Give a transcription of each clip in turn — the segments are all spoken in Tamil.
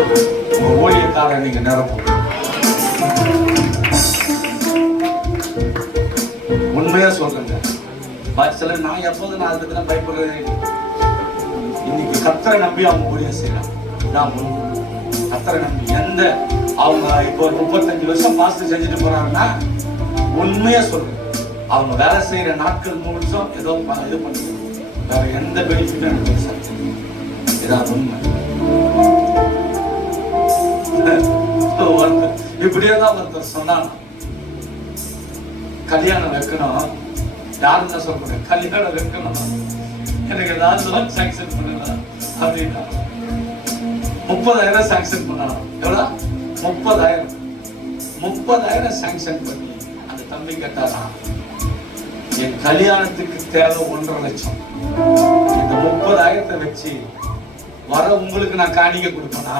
உங்க ஊழியக்காரன் நீங்க நிரப்பும். உண்மையா சொல்றேங்க. சில நான் எப்போது நான் அதுக்கு தான் பயப்படுறதே. இன்னைக்கு கர்த்தரை நம்பி அவங்க ஊழியம் செய்யலாம். கர்த்தரை நம்பி எந்த அவங்க இப்போ 35 வருஷம் பாஸ்டர் செஞ்சுட்டு போறாங்கன்னா உண்மையா சொல்றேன், அவங்க வேலை செய்யற நாட்கள் முழுசும் ஏதோ இது பண்ணுறது, வேற எந்த பெனிஃபிட்டும் எனக்கு சார். இதான் உண்மை. இப்படியேதான் ஒருத்தர் சொன்னாங்க, கல்யாணம் வைக்கணும். யாரும் தான் சொல்றேன், கல்யாணம் வைக்கணும், எனக்கு ஏதாவது லோன் சாங்ஷன் பண்ணலாம் அப்படின்னா 30,000 சாங்ஷன் பண்ணலாம். எவ்வளோ? 30,000 சாங்ஷன் பண்ணி அந்த தம்பி கேட்டாரா, என் கல்யாணத்துக்கு தேவை 1.5 லட்சம். இந்த 30,000 வச்சு வர உங்களுக்கு நான் காணிக்க கொடுப்பேனா?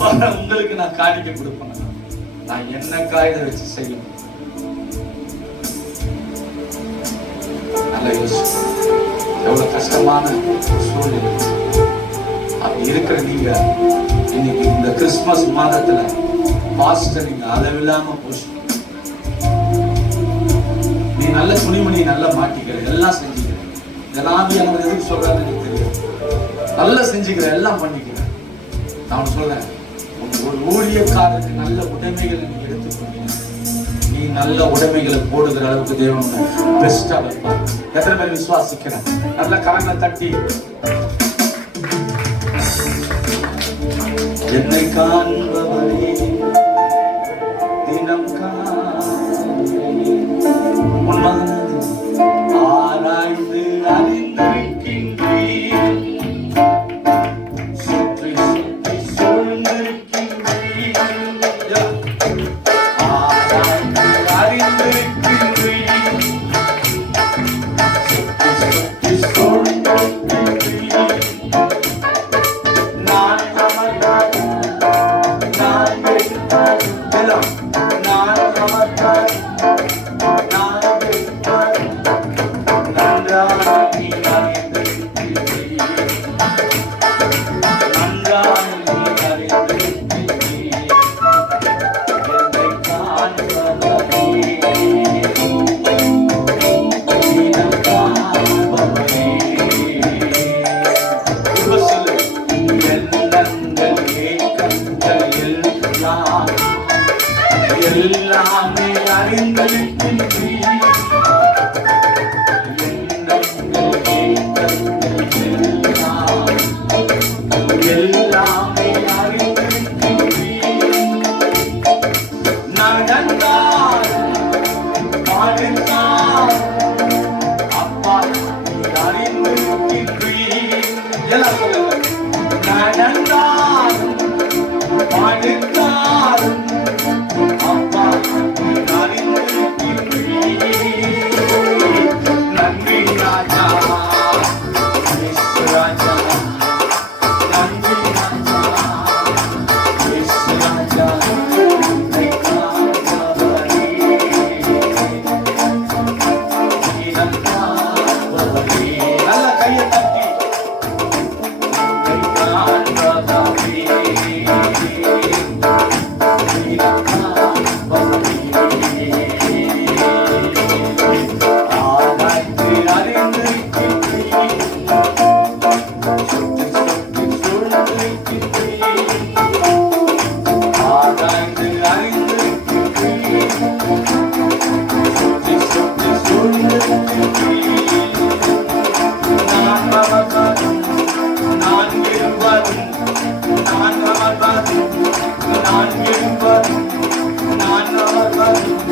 வர உங்களுக்கு நான் காணிக்க கொடுப்பேனா? நான் என்ன காய்தை வச்சு செய்யணும்? நல்ல யோசிச்சு. எவ்வளவு கஷ்டமான சூழ்நிலை. அப்படி இருக்கிற நீங்க இன்னைக்கு இந்த கிறிஸ்துமஸ் மாதத்துல பாஸ்டர் நீங்க அளவில்லாம போஷ், நீ நல்ல துணிமணி நல்லா மாட்டிக்கிற, எல்லாம் செஞ்சுக்கிற, இதெல்லாம் எதுக்கு சொல்றாரு எனக்கு தெரியும். நல்லா செஞ்சுக்கிற, எல்லாம் பண்ணிக்கிற. நான் சொல்றேன், ஒரு ஊழியக்காரருக்கு நல்ல உடைமைகளை நீ எடுத்துக்கொண்டீங்க, நீ நல்ல உடைமைகளை போடுகிற அளவுக்கு தேவன் பெஸ்டா வைப்பார். எத்தனை பேர் விசுவாசிக்கிறேன்? நல்ல கரங்களை தட்டி என்னை காண்பவரே தினம் ஆராய்ந்து அறிந்திருக்கின்றீர், சுற்றி சுற்றி சூழ்ந்திருக்கின்றீர், ஆராய்ந்து அறிந்திருக்கின்றீர், சுற்றி சுற்றி சூழ்ந்திருக்கின்றீர். நான் அமர்ந்தார், நான் வைத்தார், நான் அமர்ந்தார், நான் வைத்தார், நன்றாக நீ அறிந்திருக்கிறீர், நன்றாக நீ அறிந்திருக்கிறீர், என்னை காண்பவரே தினம் காண்பவரே. இப்ப சொல்லு, எண்ணங்கள் ஏக்கங்கள் எல்லாம் எல்லாமே அறிந்திருக்கின்றீர், எண்ணங்கள் ஏக்கங்கள் எல்லாம் எல்லாமே அறிந்திருக்கின்றீர். நடந்தார் பாடுத்தார் அப்பா நீ அறிந்திருக்கின்றீர். எல்லாம் சொல்லுங்க. நடந்தார் பாடுத்தார் அப்பா நீ அறிந்திருக்கின்றீர். நன்றி ராஜா, இயேசு ராஜா, நன்றி ராஜா, இயேசு ராஜா, என்னை காண்பவரே தினம் காண்பவரே. நல்ல கையை தட்டி என்னை காண்பவரே தினம் காண்பவரே. ஆராய்ந்து அறிந்திருக்கின்றீர், சுற்றி சுற்றி சூழ்ந்திருக்கின்றீர், ஆராய்ந்து அறிந்திருக்கின்றீர், சுற்றி சுற்றி சூழ்ந்திருக்கின்றீர். நான் அமர்வதும் நான் எழுவதும், நான் அமர்வதும் நான் எழுவதும், நான் அமர்வதும்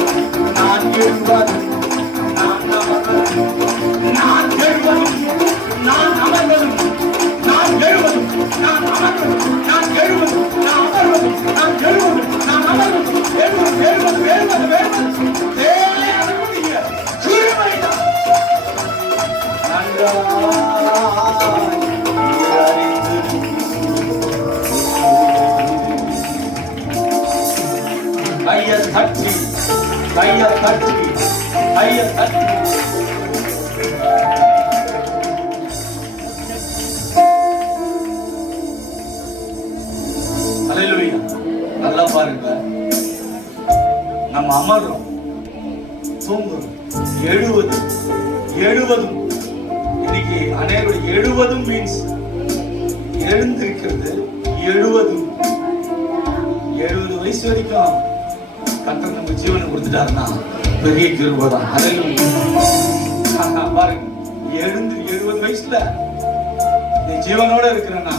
நான் எழுவதும், நான் அமர்வதும் நான் எழுவதும், நான் அமர்வதும் நான் எழுவதும், நான் அமர்வதும் நான் எழுவதும், நான் அமர்வதும் நான் எழுவதும், நான் அமர்வதும் எழுவதும், எழுவதும், எழுவதும், எழுவதும். தேவனுடைய கிருபைதான். நன்றாய் கையை தட்டி, கையை தட்டி, கையை தட்டி. பாருங்க, நம்ம அமர்றோம், தூங்குறோம். 70 இன்னைக்கு அநேகருடைய 70 மீன்ஸ் எழுந்திருக்கிறது. 70 வயசு வரைக்கும் கர்த்தர் நம்ம ஜீவனை கொடுத்துட்டாருன்னா பெரிய கிருபை தான். பாருங்க, 70 வயசுல நீ ஜீவனோட இருக்கிறன்னா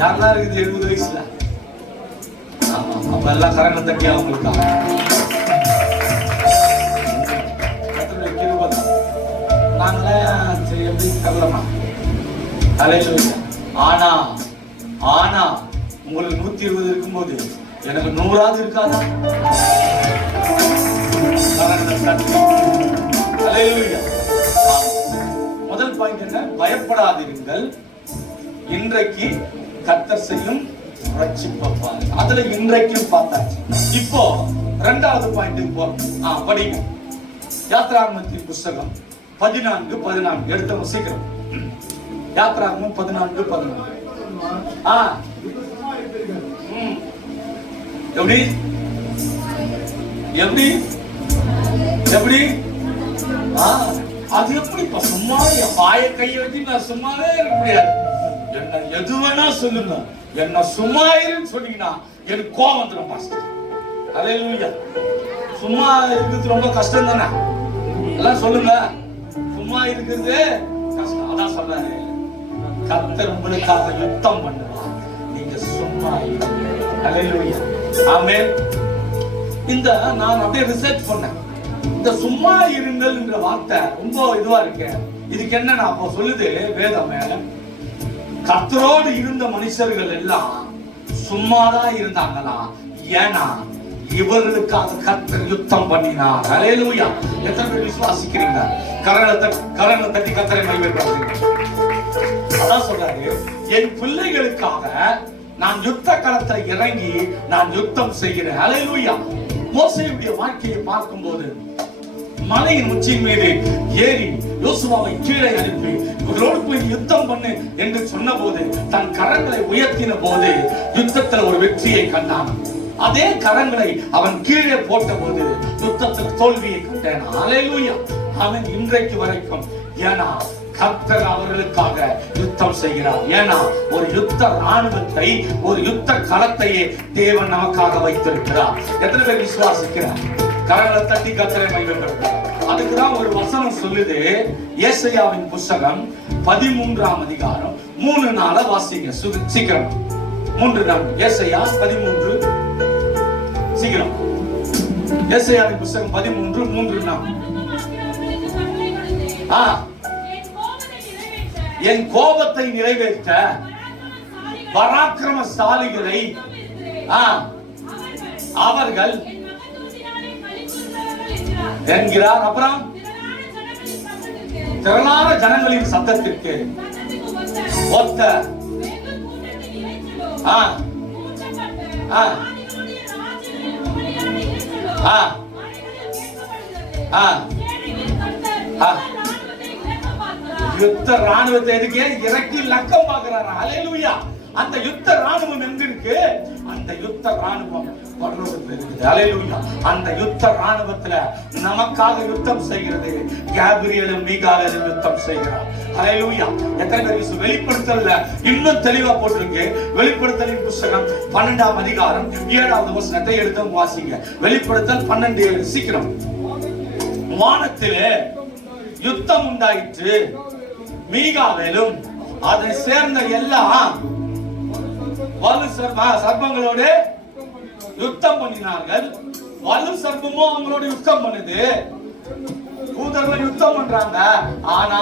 யாரெல்லாம் இருக்குது 70 வயசுல? ஆமா, அப்ப எல்லாம் கரங்களை தட்டி அவங்களுக்கா கர்த்தருடைய கிருபை தான். நாங்களே எப்படி கவலமா அலையில. ஆனா உங்களுக்கு 120 இருக்கும்போது எனக்கு 100 இருக்காதா? முதல் பாயிண்ட் என்ன? பயப்படாதிருங்கள், இன்றைக்கு கர்த்தர் செய்யும் ரட்சிப்பார். அதுல இன்றைக்கும் பார்த்தாச்சு. இப்போ இரண்டாவது பாயிண்ட் போறோம். படிங்க யாத்ராகமத்தின் புஸ்தகம் 14:14 எடுத்தவங்க சீக்கிரம். யாத்ராகமம் 14:14. எப்படி எப்படி எப்படி அது எப்படி சும்மா வாய கையை வச்சு நான் சும்மாவே இருக்க முடியாது. என்ன எது வேணா சொல்லுங்க, என்ன சும்மா இருன்னு சொன்னீங்கன்னா எனக்கு கோபம் வந்துடும் பாஸ்டர். அல்லேலூயா. சும்மா இருக்கிறது ரொம்ப கஷ்டம் தானே, எல்லாம் சொல்லுங்க. சும்மா இருக்கிறது கஷ்டம். அதான் சொல்றாரு, கர்த்தர் உங்களுக்காக யுத்தம் பண்ணுவார், நீங்க சும்மா இருங்க. அல்லேலூயா. ஆமென். இந்த நான் அப்படியே ரிசர்ச் பண்ணேன். இந்த சும்மா இருங்கள் என்ற வார்த்தை ரொம்ப இதுவா இருக்கு. இதுக்கு என்ன அப்போ சொல்லுது வேதம் மேல, கர்த்தரோடு இருந்த மனுஷர்கள் எல்லாம் சும்மாதான் இருந்தாங்களா? ஏன்னா இவர்களுக்காக கர்த்தர் யுத்தம் பண்ணினார். அல்லேலூயா. எத்தனை பேர் விசுவாசிக்கிறீங்க? கரங்களை தட்டி கர்த்தரை மகிமைப்படுத்துங்க. அதான் சொல்றாரு, என் பிள்ளைகளுக்காக நான் யுத்த களத்தில் இறங்கி நான் யுத்தம் செய்கிறேன். அல்லேலூயா. மோசேயுடைய வாழ்க்கையை பார்க்கும்போது மலையின் உச்சியின் மீது ஏறி யோசுவாவை கீழே அனுப்பி இவர்களோடு போய் யுத்தம் பண்ணு என்று சொன்ன போது தன் கரங்களை உயர்த்தின போது யுத்தத்தில் ஒரு வெற்றியை கண்டான். அதே கரங்களை அவன் கீழே போட்ட போது யுத்தத்தில் தோல்வியை கண்டான். அல்லேலூயா. அவன் இன்றைக்கு வரைக்கும், ஏன்னா கர்த்தர் அவர்களுக்காக யுத்தம் செய்கிறார். ஏன்னா ஒரு யுத்த ராணுவத்தை, ஒரு யுத்த களத்தையே தேவன் நமக்காக வைத்திருக்கிறார். எத்தனை பேர் விசுவாசிக்கிறார்? கரங்களை தட்டி கர்த்தரை மகிமைப்படுத்துகிறார். அதுக்குதான் ஒரு வசனம் சொல்லுது. ஏசாயாவின் புஸ்தகம் 13ஆம் அதிகாரம் 3-4 வாசிங்க சீக்கிரம். 3-4 ஏசாயா 13 சீக்கிரம். ஏசாயாவின் புஸ்தகம் 13:3-4. என் கோபத்தை நிறைவேற்ற பராக்கிரமசாலிகளை அவர்கள் என்கிறார். அப்புறம் திரளான ஜனங்களின் சத்தத்திற்கு ஒத்த யுத்த ராணுவத்தை எதுக்கே இறக்கி லக்கம் பார்க்கிறார். அல்லேலூயா. அந்த யுத்த ராணுவம் எங்க இருக்கு? அந்த யுத்த ராணுவம் பரலோகத்தில் இருக்குது. அல்லேலூயா. அந்த யுத்த ராணுவத்துல நமக்காக யுத்தம் செய்கிறது கேப்ரியலும் மீகாவேலும் யுத்தம் செய்கிறார். அல்லேலூயா. எத்தனை பேர் வெளிப்படுத்தல்ல இன்னும் தெளிவா போட்டிருக்கு. வெளிப்படுத்தலின் புஸ்தகம் 12ஆம் அதிகாரம் 7வது வசனத்தை எடுத்து வாசிங்க. வெளிப்படுத்தல் 12:7 சீக்கிரம். வானத்திலே யுத்தம் உண்டாயிற்று, மீகாவேலும் அதை சேர்ந்த எல்லா வலு சர்ப்பங்களோடு யுத்தம் பண்ணினார்கள். வலு சர்ப்பமும் அவங்களோட யுத்தம் பண்ணுது. தூதர்கள் யுத்தம் பண்றாங்க. ஆனா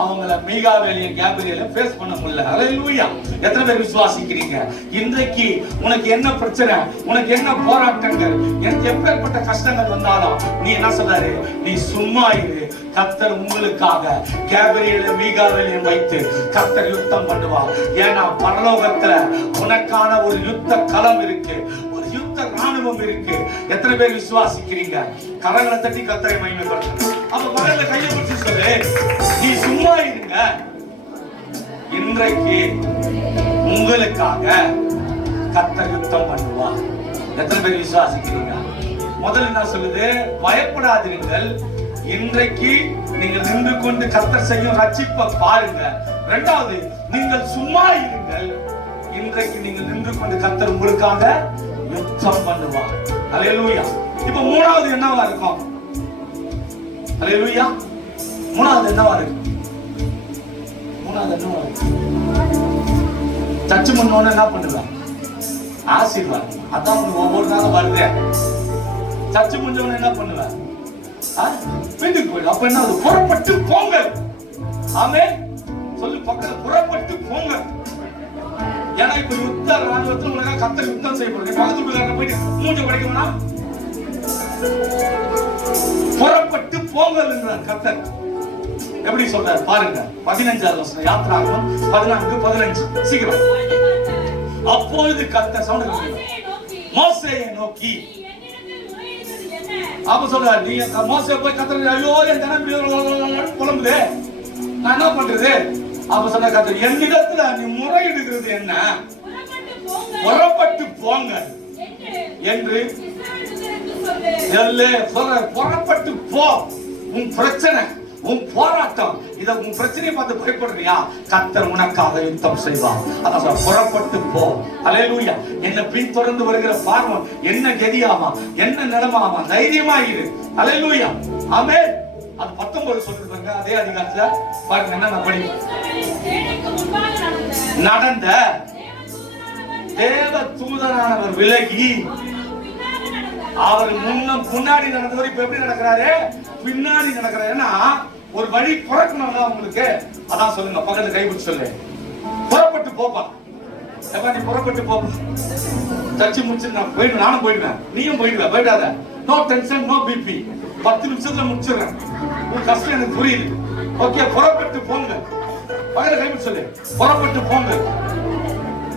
அவங்கள மீகாவேலியும் கேப்ரியலும் ஃபேஸ் பண்ண முடியல. அல்லேலூயா. எத்தனை பேர் விசுவாசிக்கிறீங்க? இன்றைக்கு உனக்கு என்ன பிரச்சனை, உனக்கு என்ன போராட்டங்கள், எனக்கு எப்பேற்பட்ட கஷ்டங்கள் வந்தாலும் நீ என்ன சொல்றாரு? நீ சும்மா இரு. கர்த்தர் உங்களுக்காக கேப்ரியலையும் மீகாவேலையும் வைத்து கர்த்தர் யுத்தம் பண்ணுவார். ஏன்னா பரலோகத்துல உனக்கான ஒரு யுத்த களம் இருக்கு, ஒரு யுத்த ராணுவம் இருக்கு. எத்தனை பேர் விசுவாசிக்கிறீங்க? கரங்களை தட்டி கர்த்தரை மகிமைப்படுத்துங்க. அப்ப பகல்ல கையை பிடிச்சு சொல்லு, நீ சும்மா இருங்க, இன்றைக்கு உங்களுக்காக கர்த்தர் யுத்தம் பண்ணுவார். எத்தனை பேர் விசுவாசிக்கிறீங்க? முதல்ல என்ன சொல்லுது? பயப்படாதீர்கள், இன்றைக்கு நீங்கள் நின்று கொண்டு கர்த்தர் செய்யும் ரட்சிப்பை பாருங்க. இரண்டாவது, நீங்கள் சும்மா இருங்கள், இன்றைக்கு நீங்கள் நின்று கொண்டு கர்த்தர் உங்களுக்காக யுத்தம் பண்ணுவார். அல்லேலூயா. இப்ப மூணாவது என்னவா இருக்கும்? அல்லேலூயா. மூணாவது என்னவா இருக்கும்? மூணாவது என்னவா இருக்கும்? சர்ச்சு முன்னோன்னு என்ன பண்ணுவேன்? ஆசீர்வாதம். அதான் ஒவ்வொரு நாளும் வருது. சர்ச்சு முடிஞ்சவன என்ன பண்ணுவேன்? வீட்டுக்கு போயிடும். அப்ப என்ன? புறப்பட்டு போங்க. ஆமென். சொல்லு பக்கத்துல, புறப்பட்டு போங்க. ஏன்னா இப்ப யுத்த ராணுவத்தில் உனக்கு கர்த்தர் யுத்தம் செய்ய போறீங்க. பக்கத்து வீட்டுக்காரங்க போயிட்டு மூஞ்ச படைக்க வேணாம். புறப்பட்டு போங்கள் கர்த்தர். எப்படி சொல்றாரு பாருங்க. 15வது வசனம், யாத்திராகமம் 14:15. சீக்கிரம். அப்பொழுது கர்த்தர் மோசேயை நோக்கி அப்ப சொல்றாரு, நீ மோசே போய் கர்த்தர், ஐயோ என் ஜனம் புலம்புது, நான் என்ன பண்றது? அப்ப சொன்ன கர்த்தர், என்னிடத்துல நீ முறையிடுகிறது என்ன? புறப்பட்டு போங்க என்று புறப்பட்டு போ. உன் பிரச்சனை, உன் போராட்டம், இத உன் பிரச்சனையை பார்த்து பயப்படுறியா? கர்த்தர் உனக்காக யுத்தம் செய்வார். அதான் புறப்பட்டு போ. அல்லேலூயா. என்ன பின் தொடர்ந்து வருகிற பார்வன் என்ன கதியாமா, என்ன நிலமாமா, தைரியமா இரு. அல்லேலூயா. ஆமென். அது 19 சொல்லிருக்காங்க. அதே அதிகாரத்துல பாருங்க என்ன படி. நடந்த தேவ தூதனானவர் விலகி அவர் முன்னாடி நடந்தவர் இப்ப எப்படி நடக்கிறாரு? பின்னாடி நடக்கிறாருன்னா ஒரு வழி புறக்கணும்ல உங்களுக்கு. அதான் சொல்லுங்க, பக்கத்துல கைப்பிடிச்சு சொல்லு, புறப்பட்டு போப்பா. நீ புறப்பட்டு போ. சர்ச்சை முடிச்சு நான் போயிடுவேன், நானும் போயிடுவேன், நீயும் போயிடுவேன். போயிடாத. No tension, no BP. 10 நிமிஷத்துல முடிச்சிடுறேன். உன் கஷ்டம் எனக்கு புரியுது. ஓகே, புறப்பட்டு போங்க. பக்கத்துல கைப்பிடிச்சு சொல்லு, புறப்பட்டு போங்க.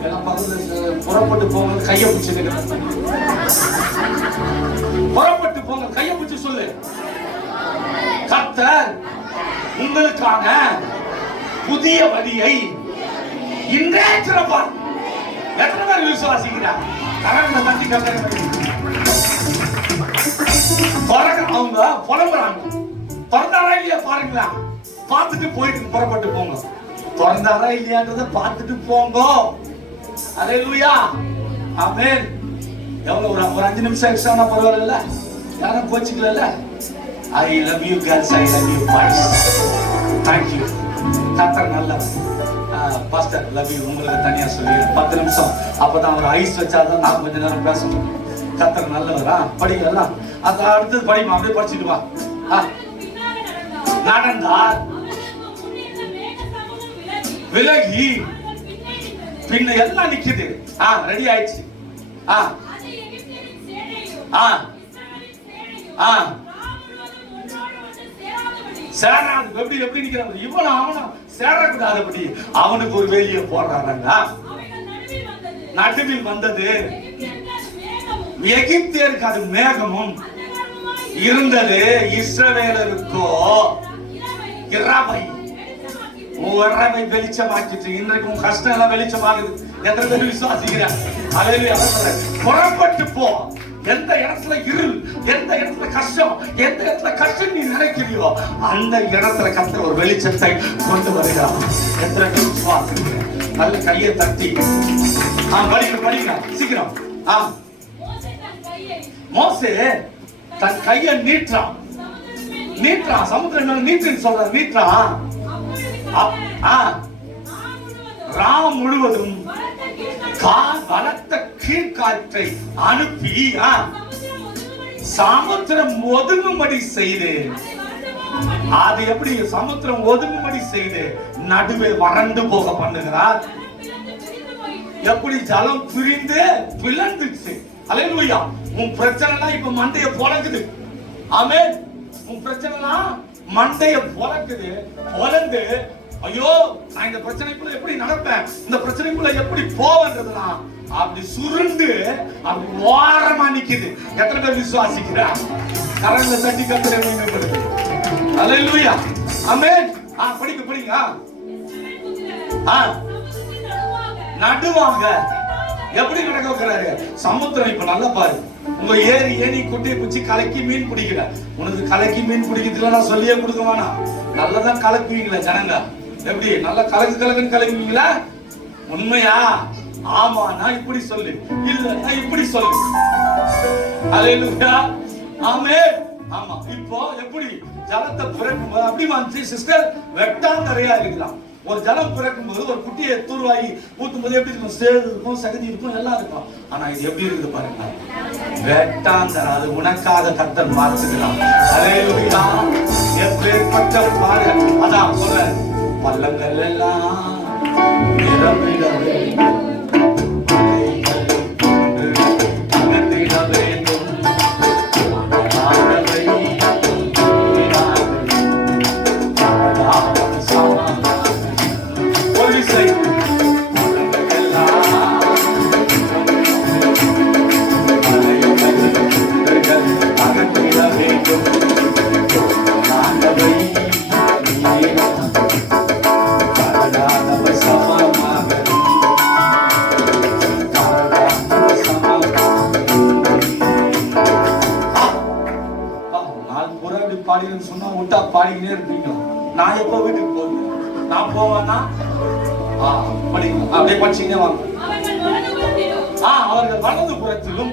எல்லாம் பக்கத்துல புறப்பட்டு போங்க, கையை பிடிச்சு. புறப்பட்டு போங்க, கையை பிடிச்சு சொல்லு. கர்த்தர் உங்களுக்கான புதிய வழியை இன்றே திறப்பார். எத்தனை பேர் விசுவாசிக்கிறார்? கரங்களை தட்டி கர்த்தர். அவங்க புலம்புறாங்க. திறந்தாரா இல்லையா பாருங்களா? பார்த்துட்டு போயிட்டு புறப்பட்டு போங்க. திறந்தாரா இல்லையான்றத பார்த்துட்டு போங்க. அல்லேலூயா. ஆமென். எவ்வளவு ஒரு 5 நிமிஷம் எக்ஸ்ட்ரா பரவாயில்ல, யாரும் கோச்சிக்கல. I love you girls, I love you boys. Thank you. கர்த்தர் நல்லவர். Pastor love you. உங்களுக்கு தனியா சொல்லி 10 நிமிஷம் அப்பதான் ஒரு ஐஸ் வச்சாதான் நான் கொஞ்ச நேரம் பேச முடியும். கர்த்தர் நல்லவரா? படிக்கலாம். அது அடுத்தது படிமா, அப்படியே படிச்சுட்டு வா. நடந்தார், விலகி, பின்ன எல்லாம் நிக்குது. ரெடி ஆயிடுச்சு. சேராது. எப்படி நிக்கிறான்? இவனும் அவனும் சேரக்கூடாதபடி அவனுக்கு ஒரு வேலியை போடுறாங்க. நடுவில் வந்தது எகிப்தியருக்கு அது மேகமும் இருந்தது, இஸ்ரவேலருக்கோ இரவை வெளிச்சமாக்கிட்டு. இன்றைக்கு உன் கஷ்டம் எல்லாம் வெளிச்சமாகுது. எத்தனை பேர் விசுவாசிக்கிறேன்? அல்லேலூயா. புறப்பட்டு போ. எந்த இடத்துல இருள், எந்த இடத்துல கஷ்டம், எந்த இடத்துல கஷ்டம் நீ நினைக்கிறியோ அந்த இடத்துல கர்த்தர் ஒரு வெளிச்சத்தை கொண்டு வருகிறார். எத்தனை பேர் விசுவாசிக்கிறேன்? நல்ல கையை தட்டி படிக்க சீக்கிரம். மோசே தன் கையை நீட்டான். சமுத்திரம் நீட்டுன்னு சொல்ற. நீட்டான். ராம் முழுவதும் பலத்த கீழ்காற்றை அனுப்பி சமுத்திரம் ஒதுங்கும்படி செய்து, அது எப்படி சமுத்திரம் ஒதுங்கும்படி செய்து நடுவே வறண்டு போக பண்ணுகிறார். எப்படி ஜலம் பிரிந்து பிளந்துச்சு. அல்லேலூயா. உன் பிரச்சனை இப்ப மண்டைய பொளக்குது. ஆமென். உன் பிரச்சனை மண்டைய பொளக்குது. பொளந்து ஐயோ நான் இந்த பிரச்சனைக்குள்ள எப்படி நடப்பேன், இந்த பிரச்சனைக்குள்ள எப்படி போவன்றதுனா அப்படி சுருண்டு அப்படி ஓரமா நிக்குது. எத்தனை பேர் விசுவாசிக்கிறார்? கரங்களை தட்டி கர்த்தரை மகிமைப்படுத்து. அல்லேலூயா. ஆமென். படிங்க. நடுவாங்க எப்படி நடக்க வைக்கிறாரு? சமுத்திரம் இப்ப நல்லா பாரு, உங்க ஏணி குட்டையை பிடிச்சி கலக்கி மீன் பிடிக்கிற. உனக்கு கலக்கி மீன் பிடிக்கிறதுல நான் சொல்லியே கொடுக்க வேணாம், நல்லதான் கலக்குவீங்களா ஜனங்க? எப்படி நல்லா கலக்குன்னு கலக்குவீங்களா? உண்மையா? ஆமா, நான் இப்படி சொல்லு, இல்ல நான் இப்படி சொல்லு. அல்லேலூயா, ஆமென். ஆமா, இப்போ எப்படி ஜலத்தை பிறக்கும் போது அப்படி வந்து சிஸ்டர் வெட்டாந்தரையா இருக்கலாம். ஒரு ஜலம் பிறக்கும் போது ஒரு குட்டியை தூர்வாகி ஊத்தும் போது எப்படி இருக்கும்? சேறு இருக்கும், சகதி இருக்கும், எல்லாம் இருக்கும். ஆனா இது எப்படி இருக்குது பாருங்க, வெட்டாந்தர. அது உனக்காக கர்த்தர் மாற்றுகிறான். அல்லேலூயா, எப்பேற்பட்ட பாரு. அதான் சொல்றேன், பள்ளங்கள் எல்லாம் நிரம்பிட வேண்டும், பாடினு சொன்னா விட்டா பாடிக்கிட்டே இருப்பீங்க. நான் எப்ப வீட்டுக்கு போறேன்? நான் போவேன்னா படிங்க, அப்படியே படிச்சுக்கிட்டே வாங்க. அவர்கள் வலது புறத்திலும்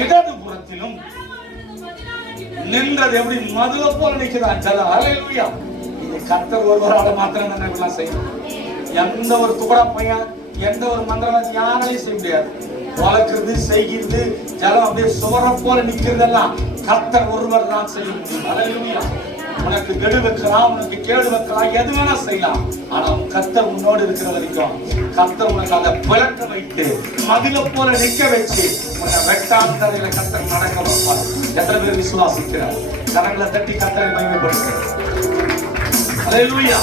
இடது புறத்திலும் நின்றது எப்படி மதுரை போல நிற்கிறான் ஜலம். அல்லேலூயா, இது கர்த்தர் ஒருவரால மாத்திரம் தான் இப்படிலாம் செய்யணும். எந்த ஒரு துகடா பையன், எந்த ஒரு மந்திரவாதி யாராலையும் செய்ய முடியாது. வளர்க்கிறது, செய்கிறது, ஜலம் அப்படியே சுவர போல நிற்கிறதெல்லாம் கர்த்தர் ஒருவர் தான் செய்ய முடியும். அல்லேலூயா, உனக்கு கெடு வைக்கலாம், உனக்கு கேடு வைக்கலாம், எது வேணா செய்யலாம். ஆனா கர்த்தர் உன்னோடு இருக்கிற வரைக்கும் கர்த்தர் உனக்கு அதை பிளக்க வைத்து மதில போல நிற்க வச்சு உன்னை வெட்டாந்தரையில கர்த்தர் நடக்க வைப்பார். எத்தனை பேர் விசுவாசிக்கிறார்? கரங்களை தட்டி கர்த்தரை மகிமைப்படுத்துகிறார். அல்லேலூயா,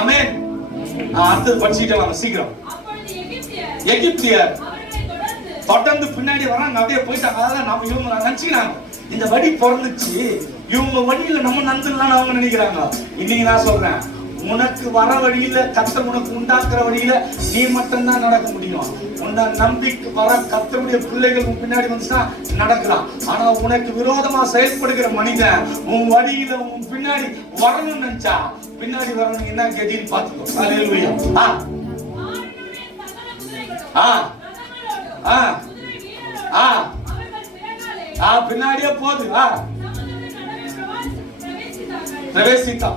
ஆமென். அடுத்தது படிச்சுட்டே வாங்க சீக்கிரம். எகிப்தியர் தொடர்ந்து பின்னாடி வராங்க, அப்படியே போயிட்டாங்க. அதான் நம்ம இவங்க நினைச்சுக்கிறாங்க இந்த வடி பிறந்துச்சு, இவங்க வழியில நம்ம நந்துலாம் அவங்க நினைக்கிறாங்க. இன்னைக்கு நான் சொல்றேன், உனக்கு வர வழியில கர்த்தர் உனக்கு உண்டாக்குற வழியில நீ மட்டும்தான் நடக்க முடியும். உன்னை நம்பிக்கை வர கர்த்தருடைய பிள்ளைகள் உன் பின்னாடி வந்துச்சுன்னா நடக்கலாம். ஆனா உனக்கு விரோதமா செயல்படுகிற மனிதன் உன் வழியில உன் பின்னாடி வரணும்னு நினைச்சா பின்னாடி வரணும் என்ன கெதின்னு பாத்துக்கோ. அல்லேலூயா. பின்னாடியே போகுது.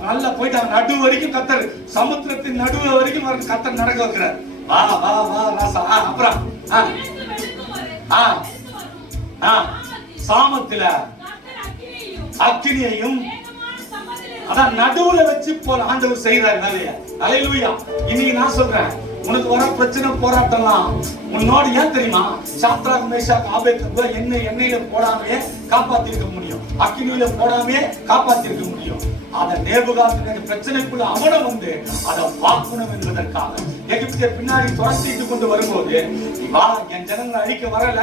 நல்லா போயிட்டாங்க, நடு வரைக்கும் கர்த்தர், சமுத்திரத்தின் நடுவு வரைக்கும் கர்த்தர் நடக்க வைக்கிறார். வா வா வா ராசா. அப்புறம் சாமத்துல அக்கினியையும் அதான் நடுவுல வச்சு போல ஆண்டவர் செய்யறாரு வேலையா. அல்லேலூயா. இன்னைக்கு நான் சொல்றேன், உனக்கு வர பிரச்சனை போராட்டம்லாம் உன்னோடு ஏன் தெரியுமா? சாத்ராக் மேஷாக் ஆபேத்நேகோ எண்ணெயில போடாமே காப்பாத்திருக்க முடியும், அக்கினியில போடாமே காப்பாத்திருக்க முடியும். அத நேபுகாத்நேச்சர் பிரச்சனைக்குள்ள அவனை வந்து அதை பார்க்கணும் என்பதற்காக எகிப்தியர் பின்னாடி துரத்திட்டு கொண்டு வரும்போது, வா என் ஜனங்களை அழிக்க வரல,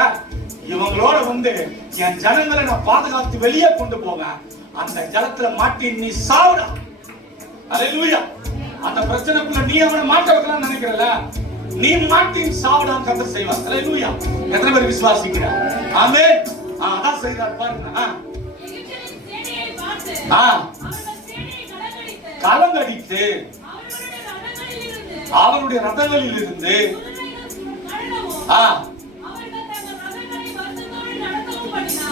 இவங்களோட வந்து என் ஜனங்களை நான் பாதுகாத்து வெளியே கொண்டு போவேன், அந்த ஜலத்துல மாட்டி நீ சாவுடா. அல்லேலூயா. அந்த பிரச்சனைக்குள்ள நீ அவனை மாட்ட வைக்கலாம் நினைக்கிறல, நீ மாட்டி சாவுடா கர்த்தர் செய்வார். அல்லேலூயா. எத்தனை பேர் விசுவாசிக்கிறார்? ஆமென். அதான் செய்றார் பாருங்க. கலங்கடித்து அவருடைய ரதங்களில் இருந்து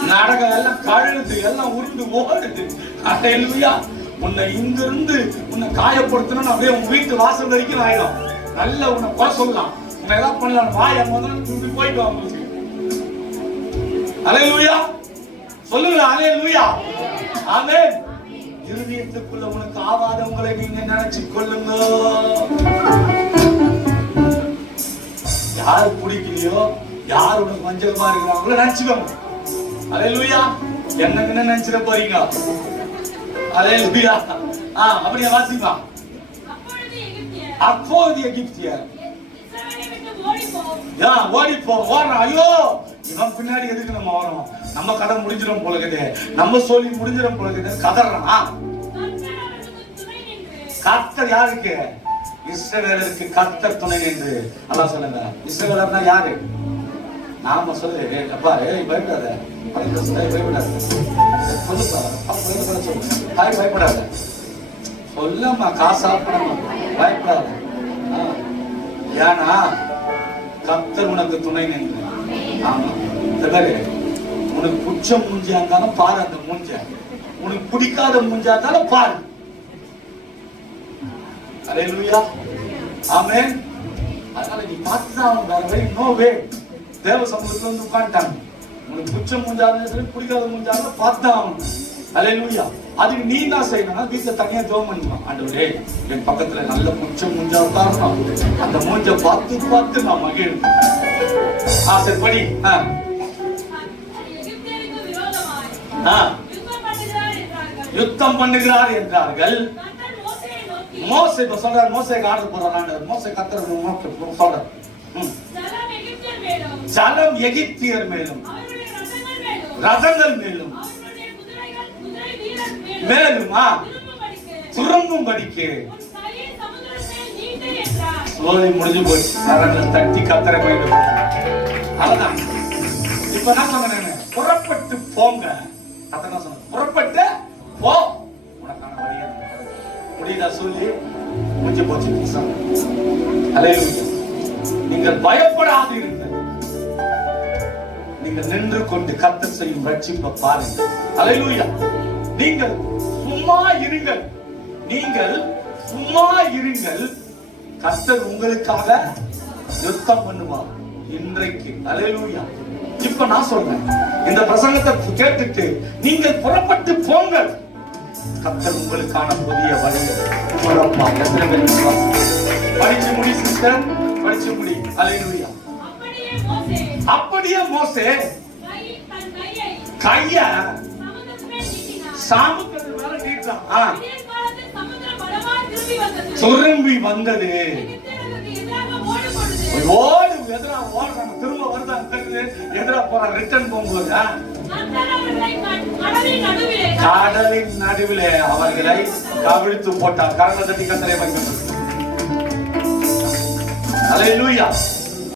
நடக்க எல்லாம் கழுது, எல்லாம் உருண்டு ஓடுது. அல்லேலூயா. உன்னை இங்கிருந்து உன்னை காயப்படுத்தணும் அப்படியே உன் வீட்டு வாசல் வரைக்கும் ஆயிடும். நல்ல உன்னை குறை சொல்லலாம், உன்னை ஏதாவது பண்ணலாம், வாய முதல்ல போயிட்டு வாங்க. அல்லேலூயா சொல்லுங்க. அல்லேலூயா. ஆமென். இருதயத்துக்குள்ள உனக்கு ஆவாதவங்களை நீங்க நினைச்சு கொள்ளுங்க. யாரு பிடிக்கலையோ, யார் உனக்கு வஞ்சகமா இருக்கிறாங்களோ நினைச்சுக்கோங்க. அல்லேலூயா. என்னங்கன்னு நினைச்சிட போறீங்க. அல்லேலூயா. அப்படியே வாசிப்பா. அப்போது எகிப்தியர் ஓடி போ. ஐயோ, இவன் பின்னாடி எதுக்கு நம்ம வரணும்? நம்ம கதை முடிஞ்சிடும் போல இருக்குது, நம்ம சொல்லி முடிஞ்சிடும் போல இருக்குது கதறான். கர்த்தர் யாருக்கு? இஸ்ரவேலருக்கு கர்த்தர் துணை என்று அல்லாஹ் சொல்லுங்க. இஸ்ரவேலர்னா யாரு? நாம சொல்லு அப்பா, பயப்படாத, பயப்படாத, சொல்லுப்பா, பயப்படாத, சொல்லம்மா, காசா பயப்படாத. ஏன்னா கர்த்தர் உனக்கு துணை நின்று. ஆமா, உனக்கு புச்ச மூஞ்சியா இருந்தாலும் பாரு, அந்த மூஞ்ச உனக்கு பிடிக்காத மூஞ்சா இருந்தாலும் பாரு. அல்லேலூயா, ஆமென். அதனால நீ பார்த்துதான் வேற வழி, நோ வே. தேவ சமூகத்துல வந்து உட்காந்துட்டாங்க. உனக்கு புச்ச மூஞ்சாலும் சரி, பிடிக்காத மூஞ்சாலும் பார்த்துதான். அல்லேலூயா. அதுக்கு நீ தான் செய்யணும்னா வீட்டுல தனியா ஜெபம் பண்ணணும். ஆண்டவரே, என் பக்கத்துல நல்ல புச்ச மூஞ்சா உட்காரணும், அந்த மூஞ்ச பார்த்து பார்த்து நான் மகிழ். சரி படி. யுத்தம் பண்ணுகிறார் என்றார்கள். மோசே சொல்றார், மோசேக்கு ஆர்டர் போடுறான். மோசே கர்த்தர் சொல்றார், ஜலம் எகிப்தியர் மேலும் ரதங்கள் மேலும் மேலுமா திரும்பும்படிக்கு முடிஞ்சு போச்சு. நரங்கள் தட்டி கர்த்தரை மேலும். அவ்வளவுதான். இப்ப என்ன சொன்னேன்? புறப்பட்டு போங்க. கர்த்தர் சொன்ன புறப்பட்டு போ, உனக்கான வழியை முடியுதா சொல்லி முடிஞ்சு போச்சு. அல்லேலூயா. நீங்கள் பயப்படாது இருங்கள், நீங்கள் நின்று கொண்டு கர்த்தர் செய்யும் ரட்சிப்பை பாருங்கள். அல்லேலூயா. நீங்கள் சும்மா இருங்கள், நீங்கள் சும்மா இருங்கள், கர்த்தர் உங்களுக்காக யுத்தம் பண்ணுவார் இன்றைக்கு. அல்லேலூயா. இப்ப நான் சொல்றேன், இந்த பிரசங்கத்தை கேட்டுட்டு நீங்கள் புறப்பட்டு போங்கள், கர்த்தர் உங்களுக்கான புதிய வழியை படிச்சு முடி சிஸ்டர், படிச்சு முடி. அல்லேலூயா. அப்படியே மோசே கைய சாமுத்திரத்து மேல நீட்டான். திரும்பி வந்தது. ஓடு எதிரா ஓடுறாங்க, திரும்ப வருதாங்க, எதிரா போறான். ரிட்டர்ன் போகும்போது கடலின் நடுவிலே அவர்களை கவிழ்த்து போட்டார். கரங்களை தட்டி கர்த்தரை மகிமைப்படுத்துங்கள். அல்லேலூயா.